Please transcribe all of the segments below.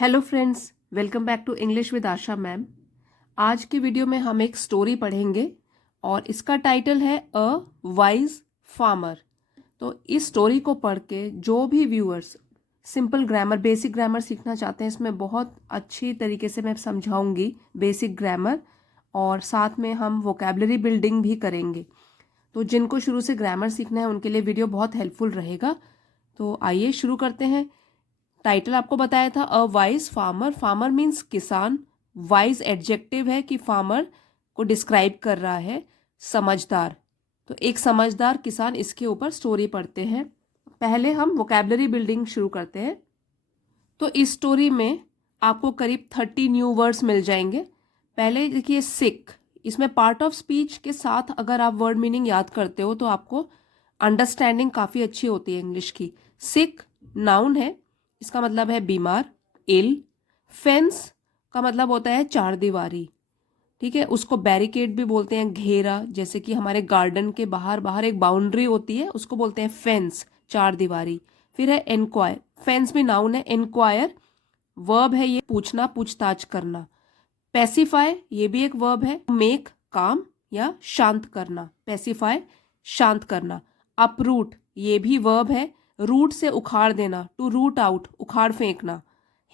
Hello friends, welcome back to English with Asha ma'am. आज की video में हम एक स्टोरी पढ़ेंगे और इसका टाइटल है अ वाइज फार्मर। तो इस स्टोरी को पढ़ के जो भी viewers simple grammar, basic grammar सीखना चाहते हैं, इसमें बहुत अच्छी तरीके से मैं समझाऊंगी बेसिक ग्रामर, और साथ में हम वोकेबलरी बिल्डिंग भी करेंगे। तो जिनको शुरू से ग्रामर सीखना है उनके लिए वीडियो बहुत हेल्पफुल रहेगा। तो आइए शुरू करते हैं। टाइटल आपको बताया था a wise farmer. Farmer means किसान। वाइज एडजेक्टिव है कि फार्मर को डिस्क्राइब कर रहा है, समझदार। तो एक समझदार किसान, इसके ऊपर स्टोरी पढ़ते हैं। पहले हम वोकेबलरी बिल्डिंग शुरू करते हैं। तो इस स्टोरी में आपको करीब 30 न्यू वर्ड्स मिल जाएंगे। पहले देखिए सिक। इसमें पार्ट ऑफ स्पीच के साथ अगर आप वर्ड मीनिंग याद करते हो तो आपको अंडरस्टैंडिंग काफ़ी अच्छी होती है इंग्लिश की। सिक नाउन है, इसका मतलब है बीमार, इल। फेंस का मतलब होता है चार दीवारी, ठीक है। उसको बैरिकेड भी बोलते हैं, घेरा। जैसे कि हमारे गार्डन के बाहर बाहर एक बाउंड्री होती है, उसको बोलते हैं फेंस, चार दीवारी। फिर है एनक्वायर। फेंस भी नाउन है। एनक्वायर वर्ब है, ये पूछना, पूछताछ करना। पैसिफाई ये भी एक वर्ब है। मेक काम या शांत करना। पैसिफाई शांत करना। अपरूट ये भी वर्ब है, रूट से उखाड़ देना, टू रूट आउट, उखाड़ फेंकना।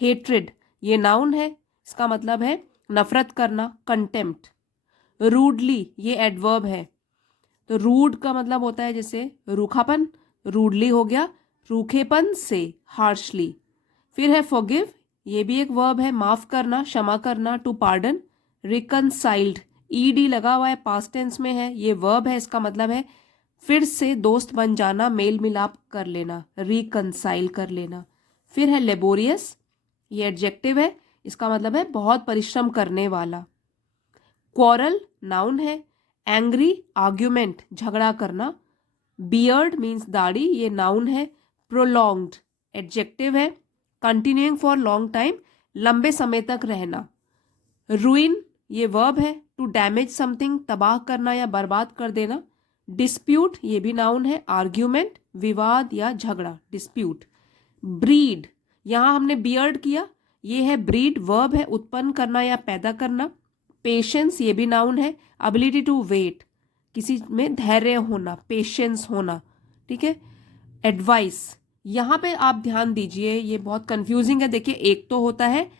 हेट्रेड ये नाउन है, इसका मतलब है नफरत करना, कंटेम्प्ट। रूडली ये एडवर्ब है। तो रूड का मतलब होता है जैसे रूखापन, रूडली हो गया रूखेपन से, हार्शली। फिर है फॉरगिव, ये भी एक वर्ब है, माफ करना, क्षमा करना, टू पार्डन। रिकनसाइल्ड ईडी लगा हुआ है, पास्ट टेंस में है, ये वर्ब है, इसका मतलब है फिर से दोस्त बन जाना, मेल मिलाप कर लेना, रिकनसाइल कर लेना। फिर है लेबोरियस, ये एडजेक्टिव है, इसका मतलब है बहुत परिश्रम करने वाला। क्वारल नाउन है। एंग्री आर्ग्यूमेंट, झगड़ा करना। बियर्ड मीन्स दाढ़ी, ये नाउन है। प्रोलॉन्ग्ड एडजेक्टिव है, कंटिन्यूइंग फॉर लॉन्ग टाइम, लंबे समय तक रहना। रुइन ये वर्ब है, टू डैमेज समथिंग, तबाह करना या बर्बाद कर देना। डिस्प्यूट ये भी नाउन है, आर्ग्यूमेंट, विवाद या झगड़ा, डिस्प्यूट। ब्रीड यहां हमने बियर्ड किया, ये है ब्रीड, वर्ब है, उत्पन्न करना या पैदा करना। पेशेंस ये भी नाउन है, एबिलिटी टू वेट, किसी में धैर्य होना, पेशेंस होना, ठीक है। एडवाइस यहाँ पे आप ध्यान दीजिए, ये बहुत कंफ्यूजिंग है। देखिए एक तो होता है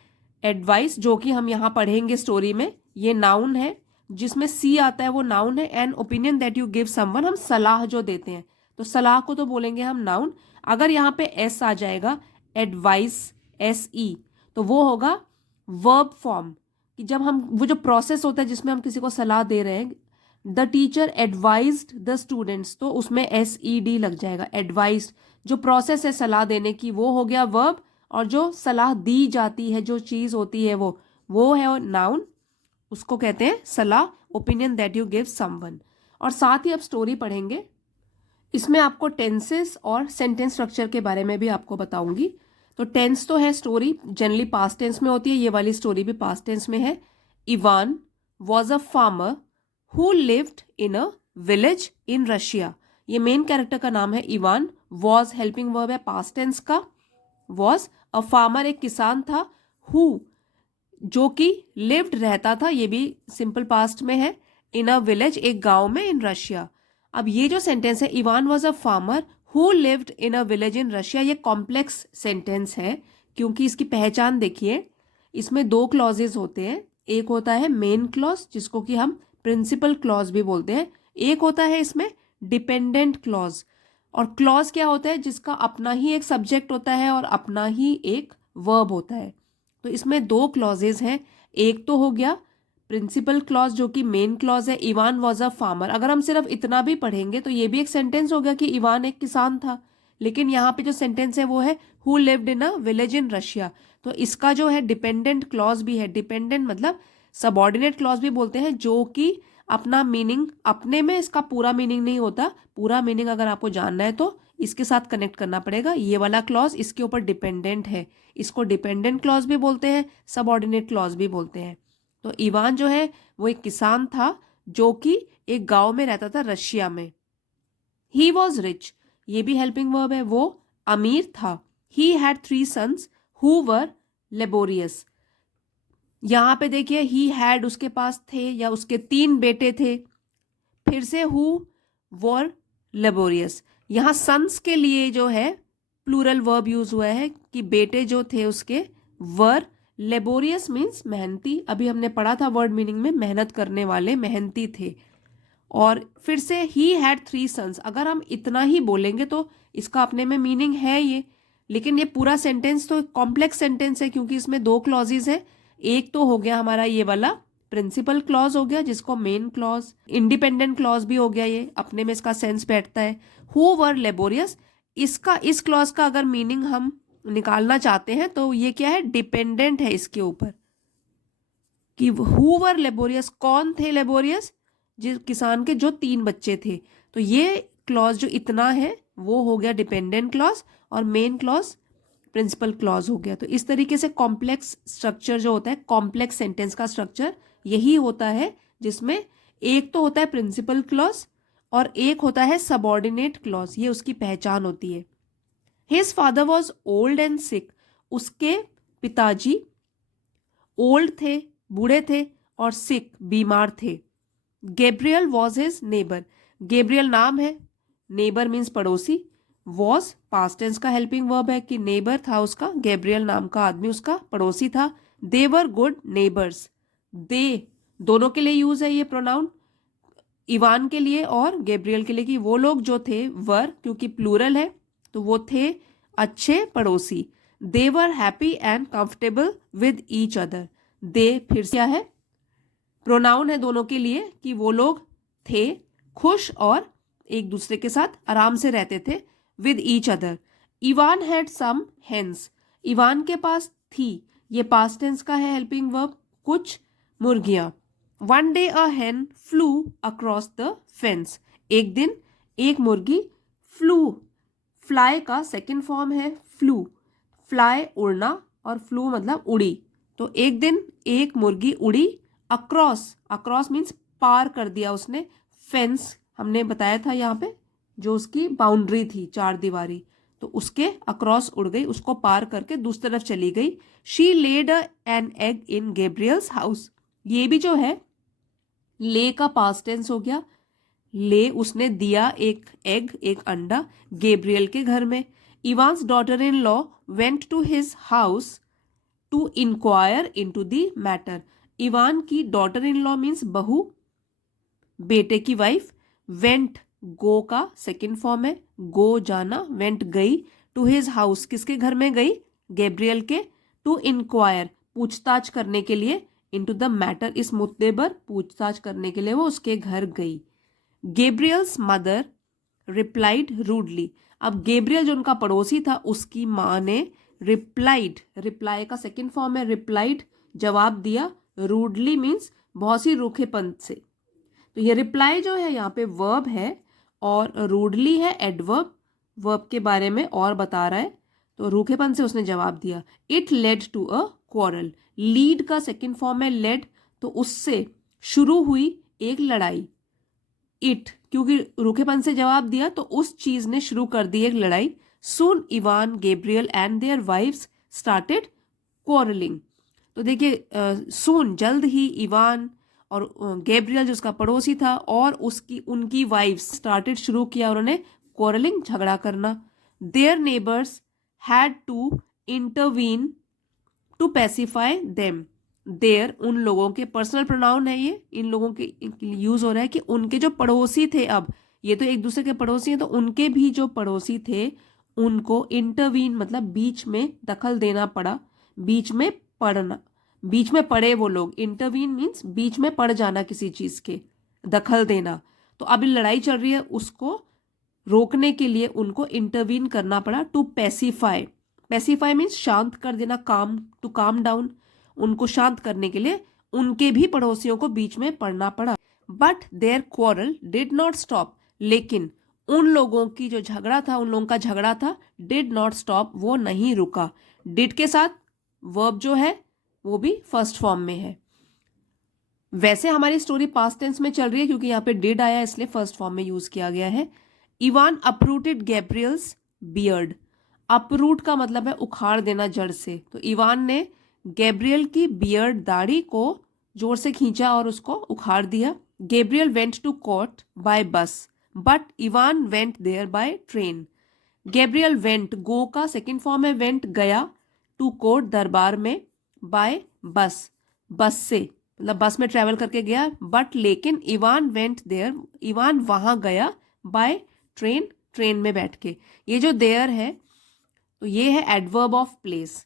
एडवाइस, जो कि हम यहाँ पढ़ेंगे स्टोरी में, ये नाउन है। जिसमें सी आता है वो नाउन है। An opinion that you give someone, हम सलाह जो देते हैं, तो सलाह को तो बोलेंगे हम नाउन। अगर यहाँ पे एस आ जाएगा, एडवाइस, एस ई, तो वो होगा वर्ब फॉर्म, कि जब हम वो जो प्रोसेस होता है जिसमें हम किसी को सलाह दे रहे हैं, the teacher advised the students, तो उसमें एस ई डी लग जाएगा। एडवाइज्ड जो प्रोसेस है सलाह देने की, वो हो गया वर्ब, और जो सलाह दी जाती है, जो चीज होती है वो है नाउन, उसको कहते हैं सलाह, opinion that you give someone. और साथ ही अब स्टोरी पढ़ेंगे, इसमें आपको टेंसेस और सेंटेंस स्ट्रक्चर के बारे में भी आपको बताऊंगी। तो टेंस तो है, स्टोरी जनरली पास्ट टेंस में होती है, ये वाली स्टोरी भी पास्ट टेंस में है। Ivan was a farmer who lived in a village in Russia. ये मेन कैरेक्टर का नाम है इवान। वॉज हेल्पिंग वर्ब है, पास्ट टेंस का। वॉज अ फार्मर एक किसान था, हु जो कि लिव्ड रहता था, ये भी सिंपल पास्ट में है, इन अ विलेज एक गांव में, इन रशिया। अब ये जो सेंटेंस है, Ivan was a farmer who lived in a village in Russia, ये कॉम्प्लेक्स सेंटेंस है, क्योंकि इसकी पहचान देखिए, इसमें दो क्लॉजेज होते हैं। एक होता है मेन क्लॉज, जिसको कि हम प्रिंसिपल क्लॉज भी बोलते हैं। एक होता है इसमें डिपेंडेंट क्लॉज। और क्लॉज क्या होता है, जिसका अपना ही एक सब्जेक्ट होता है और अपना ही एक वर्ब होता है। तो इसमें दो क्लॉजेज हैं। एक तो हो गया प्रिंसिपल क्लॉज, जो कि मेन क्लॉज है, इवान वॉज अ फार्मर। अगर हम सिर्फ इतना भी पढ़ेंगे तो ये भी एक सेंटेंस हो गया कि इवान एक किसान था। लेकिन यहाँ पे जो सेंटेंस है वो है who lived in a village in Russia. तो इसका जो है डिपेंडेंट क्लॉज भी है। डिपेंडेंट मतलब सबऑर्डिनेट क्लॉज भी बोलते हैं, जो कि अपना मीनिंग अपने में, इसका पूरा मीनिंग नहीं होता। पूरा मीनिंग अगर आपको जानना है तो इसके साथ कनेक्ट करना पड़ेगा। ये वाला क्लॉज इसके ऊपर डिपेंडेंट है, इसको डिपेंडेंट क्लॉज भी बोलते हैं, सबऑर्डिनेट क्लॉज भी बोलते हैं। तो इवान जो है वो एक किसान था, जो कि एक गांव में रहता था रशिया में। ही वॉज रिच, ये भी हेल्पिंग वर्ब है, वो अमीर था। He had 3 sons who were laborious. यहाँ पे देखिए ही हैड उसके पास थे या उसके 3 बेटे थे। फिर से हु वर लेबोरियस। यहाँ सन्स के लिए जो है प्लूरल वर्ब यूज हुआ है कि बेटे जो थे उसके वर लेबोरियस मीन्स मेहनती। अभी हमने पढ़ा था वर्ड मीनिंग में मेहनत करने वाले, मेहनती थे। और फिर से ही हैड 3 सन्स। अगर हम इतना ही बोलेंगे तो इसका अपने में मीनिंग है ये, लेकिन ये पूरा सेंटेंस तो कॉम्प्लेक्स सेंटेंस है क्योंकि इसमें 2 क्लॉजेज है। एक तो हो गया हमारा ये वाला प्रिंसिपल क्लॉज हो गया जिसको मेन क्लॉज, इंडिपेंडेंट क्लॉज भी हो गया, ये अपने में इसका सेंस बैठता है। हु वर लेबोरियस, इसका इस क्लॉज का अगर मीनिंग हम निकालना चाहते हैं तो ये क्या है, डिपेंडेंट है इसके ऊपर कि हु वर लेबोरियस, कौन थे लेबोरियस, जिस किसान के जो 3 बच्चे थे। तो ये क्लॉज जो इतना है वो हो गया डिपेंडेंट क्लॉज और मेन क्लॉज प्रिंसिपल क्लॉज हो गया। तो इस तरीके से कॉम्प्लेक्स स्ट्रक्चर जो होता है, कॉम्प्लेक्स सेंटेंस का स्ट्रक्चर यही होता है जिसमें एक तो होता है प्रिंसिपल क्लॉज और एक होता है सबऑर्डिनेट क्लॉज। ये उसकी पहचान होती है। His father was old and sick, उसके पिताजी ओल्ड थे, बूढ़े थे, और सिक, बीमार थे। Gabriel was his neighbour, Gabriel नाम है, नेबर मीन्स पड़ोसी। वॉज पास्ट टेंस का हेल्पिंग वर्ब है कि नेबर था उसका, गैब्रियल नाम का आदमी उसका पड़ोसी था। दे वर गुड नेबर्स, दे दोनों के लिए यूज है ये प्रोनाउन, इवान के लिए और गैब्रियल के लिए, कि वो लोग जो थे, वर क्योंकि प्लूरल है तो वो थे अच्छे पड़ोसी। They were happy and comfortable with each other, they फिर से क्या है, प्रोनाउन है दोनों के लिए कि वो लोग थे खुश और एक दूसरे के साथ आराम से रहते थे। With each other. Ivan had some hens, Ivan के पास थी, ये पास्ट टेंस का है हेल्पिंग वर्ब, कुछ मुर्गियां। वन डे अ हेन फ्लू अक्रॉस द फेंस, एक दिन एक मुर्गी फ्लू, फ्लाई का सेकेंड फॉर्म है फ्लू, फ्लाई उड़ना और फ्लू मतलब उड़ी। तो एक दिन एक मुर्गी उड़ी, अक्रॉस, अक्रॉस मीन्स पार कर दिया उसने, फेंस हमने बताया था यहाँ पे जो उसकी बाउंड्री थी 4 दीवारी, तो उसके अक्रॉस उड़ गई, उसको पार करके दूसरी तरफ चली गई। She laid an egg in Gabriel's house, ये भी जो है ले का पास्ट टेंस हो गया, ले उसने दिया एक एग, एक अंडा गैब्रियल के घर में। Ivan's daughter in law went to his house to inquire into the matter, Ivan की डॉटर इन लॉ मीन्स बहू, बेटे की वाइफ, वेंट गो का सेकेंड फॉर्म है, गो जाना, वेंट गई, टू हिज हाउस किसके घर में गई, गैब्रियल के, टू इंक्वायर पूछताछ करने के लिए, इनटू द मैटर इस मुद्दे पर पूछताछ करने के लिए वो उसके घर गई। गैब्रियल्स मदर रिप्लाइड रूडली, अब गैब्रियल जो उनका पड़ोसी था उसकी माँ ने रिप्लाइड, रिप्लाई का सेकेंड फॉर्म है रिप्लाइड, जवाब दिया, रूडली मीन्स बहुत सी रूखेपन से। तो ये रिप्लाई जो है यहाँ पे वर्ब है और रूडली है एडवर्ब, वर्ब के बारे में और बता रहा है, तो रूखेपन से उसने जवाब दिया। It led to a quarrel, lead का सेकेंड फॉर्म है लेड, तो उससे शुरू हुई एक लड़ाई। इट क्योंकि रूखेपन से जवाब दिया तो उस चीज ने शुरू कर दी एक लड़ाई। Soon Ivan Gabriel and their wives started quarrelling, तो देखिए सून जल्द ही इवान और गैब्रियल जो उसका पड़ोसी था और उसकी उनकी वाइफ्स स्टार्टेड शुरू किया उन्होंने क्वारलिंग, झगड़ा करना। Their neighbours had to intervene to pacify them, their उन लोगों के पर्सनल प्रोनाउन है, ये इन लोगों के यूज हो रहा है कि उनके जो पड़ोसी थे, अब ये तो एक दूसरे के पड़ोसी हैं तो उनके भी जो पड़ोसी थे उनको इंटरवीन मतलब बीच में दखल देना पड़ा, बीच में पड़ना, बीच में पड़े वो लोग, इंटरवीन मीन्स बीच में पड़ जाना किसी चीज के, दखल देना। तो अब लड़ाई चल रही है उसको रोकने के लिए उनको इंटरवीन करना पड़ा। टू पैसिफाई, पैसिफाई मीन्स शांत कर देना, काम, टू काम डाउन, उनको शांत करने के लिए उनके भी पड़ोसियों को बीच में पड़ना पड़ा। But their quarrel did not stop, लेकिन उन लोगों की जो झगड़ा था, उन लोगों का झगड़ा था, डिड नॉट स्टॉप वो नहीं रुका। डिड के साथ वर्ब जो है वो भी फर्स्ट फॉर्म में है। वैसे हमारी स्टोरी पास्ट टेंस में चल रही है क्योंकि यहाँ पे डिड आया इसलिए फर्स्ट फॉर्म में यूज किया गया है। इवान अपरूटेड गैब्रियल्स बियर्ड, अपरूट का मतलब है उखाड़ देना जड़ से। तो इवान ने गैब्रियल की बियर्ड दाढ़ी को जोर से खींचा और उसको उखाड़ दिया। Gabriel went to court by bus but Ivan went there by train. Gabriel went, go का सेकेंड फॉर्म है वेंट, गया, टू कोर्ट दरबार में, बाय बस, बस से मतलब बस में ट्रेवल करके गया, बट लेकिन इवान वेंट देयर, इवान वहां गया, बाय ट्रेन, ट्रेन में बैठ के। ये जो देयर है तो ये है एडवर्ब ऑफ प्लेस,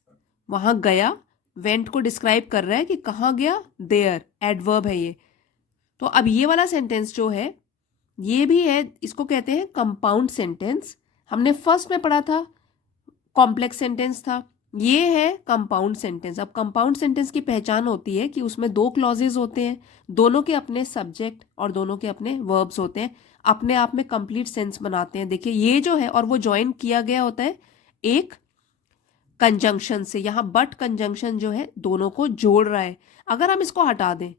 वहां गया, वेंट को डिस्क्राइब कर रहा है कि कहाँ गया, देयर एडवर्ब है ये। तो अब ये वाला सेंटेंस जो है ये भी है, इसको कहते हैं कंपाउंड सेंटेंस। हमने फर्स्ट में पढ़ा था कॉम्प्लेक्स सेंटेंस था, ये है कंपाउंड सेंटेंस। अब कंपाउंड सेंटेंस की पहचान होती है कि उसमें दो क्लॉजेज होते हैं, दोनों के अपने सब्जेक्ट और दोनों के अपने वर्ब्स होते हैं, अपने आप में कंप्लीट सेंस बनाते हैं। देखिए ये जो है और वो ज्वाइन किया गया होता है एक कंजंक्शन से। यहाँ बट कंजंक्शन जो है दोनों को जोड़ रहा है। अगर हम इसको हटा दें,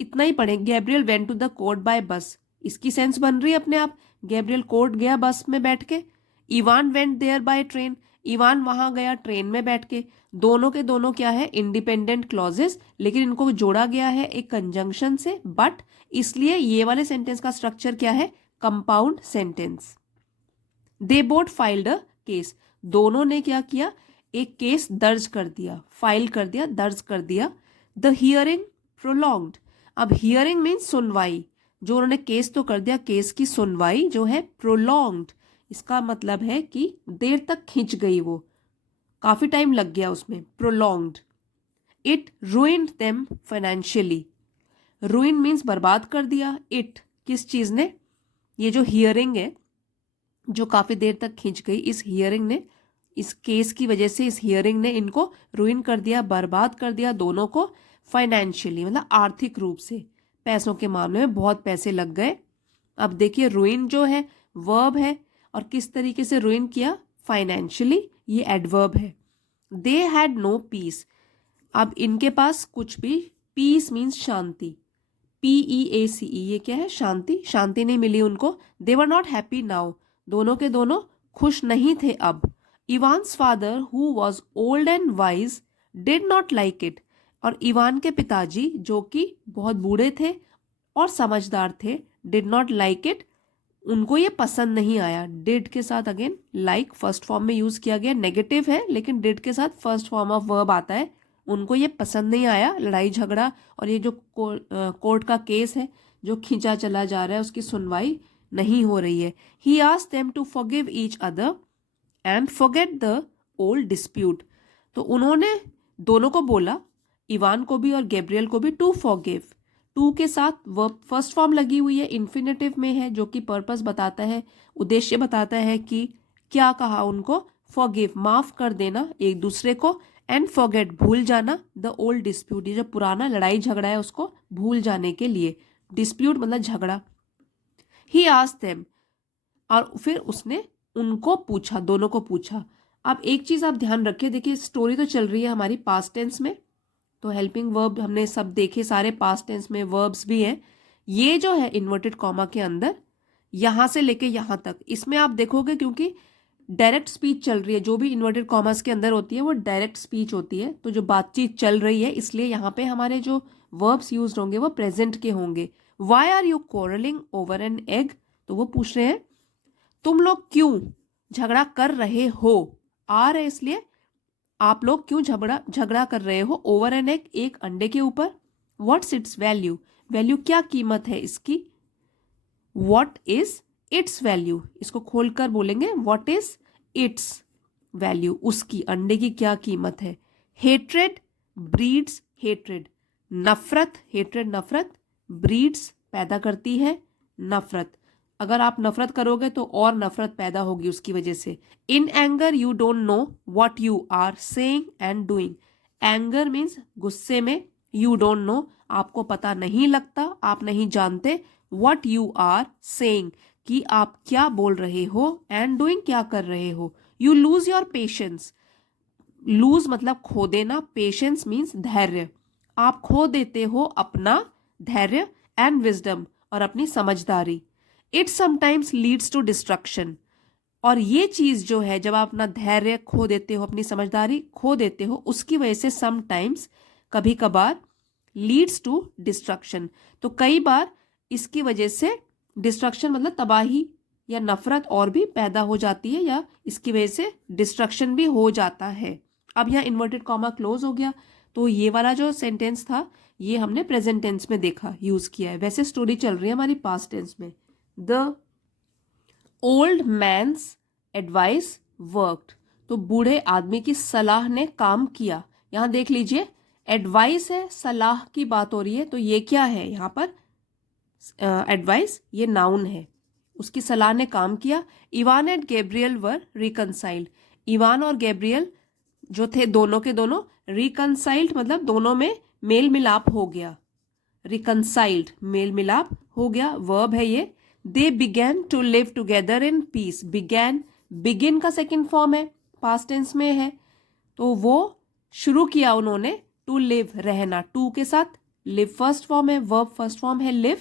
इतना ही पढ़ें, Gabriel went to the court by bus, इसकी सेंस बन रही है अपने आप, गैब्रियल कोर्ट गया बस में बैठ के। Ivan went there by train, Ivan वहां गया ट्रेन में बैठ के। दोनों के दोनों क्या है, इंडिपेंडेंट क्लॉजेस, लेकिन इनको जोड़ा गया है एक कंजंक्शन से बट, इसलिए ये वाले सेंटेंस का स्ट्रक्चर क्या है, compound sentence. They both filed a case, दोनों ने क्या किया, एक केस दर्ज कर दिया, फाइल कर दिया, दर्ज कर दिया। द हियरिंग प्रोलॉन्ग्ड, अब हियरिंग मीन्स सुनवाई, जो उन्होंने केस तो कर दिया, केस की सुनवाई जो है प्रोलॉन्ग्ड, इसका मतलब है कि देर तक खिंच गई, वो काफी टाइम लग गया उसमें, prolonged. It ruined them financially, रूइन means बर्बाद कर दिया, इट किस चीज ने, ये जो हियरिंग है जो काफी देर तक खिंच गई, इस हियरिंग ने, इस केस की वजह से इस हियरिंग ने इनको रूइन कर दिया, बर्बाद कर दिया दोनों को, फाइनेंशियली मतलब आर्थिक रूप से, पैसों के मामले में बहुत पैसे लग गए। अब देखिए रूइन जो है वर्ब है और किस तरीके से रूइन किया, फाइनेंशियली, ये एडवर्ब है। दे हैड नो पीस, अब इनके पास कुछ भी, पीस मीन्स शांति, PEACE, ये क्या है, शांति, शांति नहीं मिली उनको। दे वर नॉट हैप्पी नाउ, दोनों के दोनों खुश नहीं थे अब। Evans father who was old and wise did not like it, और इवान के पिताजी जो कि बहुत बूढ़े थे और समझदार थे, डिड नॉट लाइक इट, उनको ये पसंद नहीं आया। डिड के साथ अगेन लाइक फर्स्ट फॉर्म में यूज किया गया, नेगेटिव है लेकिन डिड के साथ फर्स्ट फॉर्म ऑफ वर्ब आता है। उनको ये पसंद नहीं आया, लड़ाई झगड़ा और ये जो कोर्ट का केस है जो खींचा चला जा रहा है, उसकी सुनवाई नहीं हो रही है। He asked them to forgive each other and forget the old dispute, तो उन्होंने दोनों को बोला, इवान को भी और गैब्रियल को भी, टू फॉरगिव, टू के साथ वर्ब फर्स्ट फॉर्म लगी हुई है, इन्फिनेटिव में है, जो कि पर्पस बताता है, उद्देश्य बताता है कि क्या कहा उनको, फॉरगिव माफ कर देना एक दूसरे को, एंड फॉरगेट भूल जाना, द ओल्ड डिस्प्यूट, ये जो पुराना लड़ाई झगड़ा है उसको भूल जाने के लिए, डिस्प्यूट मतलब झगड़ा। ही आस्क्ड देम, और फिर उसने उनको पूछा, दोनों को पूछा। अब एक चीज आप ध्यान रखिए, देखिए स्टोरी तो चल रही है हमारी पास्ट टेंस में, तो हेल्पिंग वर्ब हमने सब देखे, सारे पास्ट टेंस में वर्ब्स भी हैं। ये जो है इन्वर्टेड कॉमा के अंदर यहां से लेके यहां तक, इसमें आप देखोगे क्योंकि डायरेक्ट स्पीच चल रही है, जो भी इन्वर्टेड कॉमास के अंदर होती है वो डायरेक्ट स्पीच होती है, तो जो बातचीत चल रही है इसलिए यहाँ पे हमारे जो वर्ब्स यूज होंगे वो प्रेजेंट के होंगे। Why are you quarrelling over an egg, तो वो पूछ रहे हैं तुम लोग क्यों झगड़ा कर रहे हो, आर है इसलिए, आप लोग क्यों झगड़ा कर रहे हो, ओवर एन एग, एक अंडे के ऊपर। व्हाट्स इट्स वैल्यू, वैल्यू क्या कीमत है इसकी, व्हाट इज इट्स वैल्यू, इसको खोलकर बोलेंगे व्हाट इज इट्स वैल्यू, उसकी, अंडे की क्या कीमत है। हेट्रेड ब्रीड्स हेट्रेड, नफरत, हेट्रेड नफरत, ब्रीड्स पैदा करती है नफरत, अगर आप नफरत करोगे तो और नफरत पैदा होगी उसकी वजह से। In anger you don't know what you are saying and doing, anger means गुस्से में, यू डोंट नो आपको पता नहीं लगता, आप नहीं जानते, व्हाट यू आर सेइंग कि आप क्या बोल रहे हो, एंड डूइंग क्या कर रहे हो। You lose your patience, lose मतलब खो देना, पेशेंस मीन्स धैर्य, आप खो देते हो अपना धैर्य, एंड विजडम और अपनी समझदारी। It sometimes leads to destruction, और ये चीज जो है, जब आप अपना धैर्य खो देते हो, अपनी समझदारी खो देते हो, उसकी वजह से समटाइम्स, कभी कभार, लीड्स टू डिस्ट्रक्शन। तो कई बार इसकी वजह से डिस्ट्रक्शन मतलब तबाही या नफरत और भी पैदा हो जाती है, या इसकी वजह से डिस्ट्रक्शन भी हो जाता है। अब यहाँ इन्वर्टेड कॉमा क्लोज हो गया, तो ये वाला जो सेंटेंस था ये हमने प्रेजेंट टेंस में देखा, यूज किया है। वैसे स्टोरी चल रही है हमारी पास्ट टेंस में। The old man's advice worked, तो बूढ़े आदमी की सलाह ने काम किया। यहां देख लीजिए, एडवाइस है, सलाह की बात हो रही है, तो ये क्या है यहाँ पर? एडवाइस ये नाउन है, उसकी सलाह ने काम किया। Ivan and Gabriel were reconciled, Ivan और गैब्रियल जो थे दोनों के दोनों रिकनसाइल्ड मतलब दोनों में मेल मिलाप हो गया। रिकनसाइल्ड मेल मिलाप हो गया, वर्ब है ये। They began to live together in peace, began begin का सेकेंड फॉर्म है, पास्ट टेंस में है, तो वो शुरू किया उन्होंने, टू लिव रहना, टू के साथ लिव फर्स्ट फॉर्म है, वर्ब फर्स्ट फॉर्म है लिव,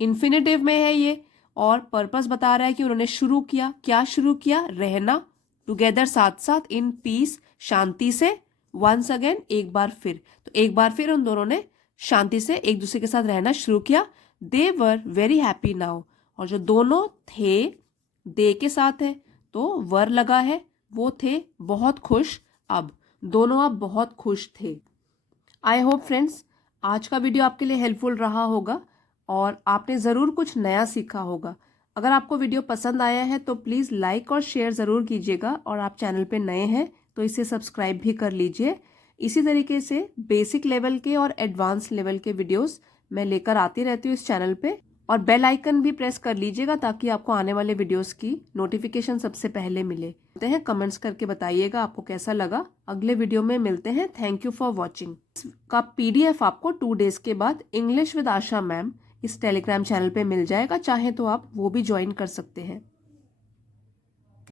इन्फिनेटिव में है ये, और पर्पस बता रहा है कि उन्होंने शुरू किया, क्या शुरू किया? रहना, टुगेदर साथ साथ, इन पीस शांति से, वंस अगेन एक बार फिर, तो एक बार फिर उन दोनों ने शांति से एक दूसरे के साथ रहना शुरू किया। दे वर वेरी हैप्पी नाउ, और जो दोनों थे, दे के साथ है तो वर लगा है, वो थे बहुत खुश, अब दोनों अब बहुत खुश थे। आई होप फ्रेंड्स आज का वीडियो आपके लिए हेल्पफुल रहा होगा और आपने ज़रूर कुछ नया सीखा होगा। अगर आपको वीडियो पसंद आया है तो प्लीज़ लाइक और शेयर ज़रूर कीजिएगा, और आप चैनल पे नए हैं तो इसे सब्सक्राइब भी कर लीजिए। इसी तरीके से बेसिक लेवल के और एडवांस लेवल के वीडियोस मैं लेकर आती रहती हूँ इस चैनल पे, और बेल आइकन भी प्रेस कर लीजिएगा ताकि आपको आने वाले वीडियोस की नोटिफिकेशन सबसे पहले मिले। कमेंट्स करके बताइएगा आपको कैसा लगा। अगले वीडियो में मिलते हैं। Thank you for watching. का PDF आपको 2 डेज के बाद इंग्लिश विद आशा मैम इस टेलीग्राम चैनल पे मिल जाएगा, चाहे तो आप वो भी ज्वाइन कर सकते हैं।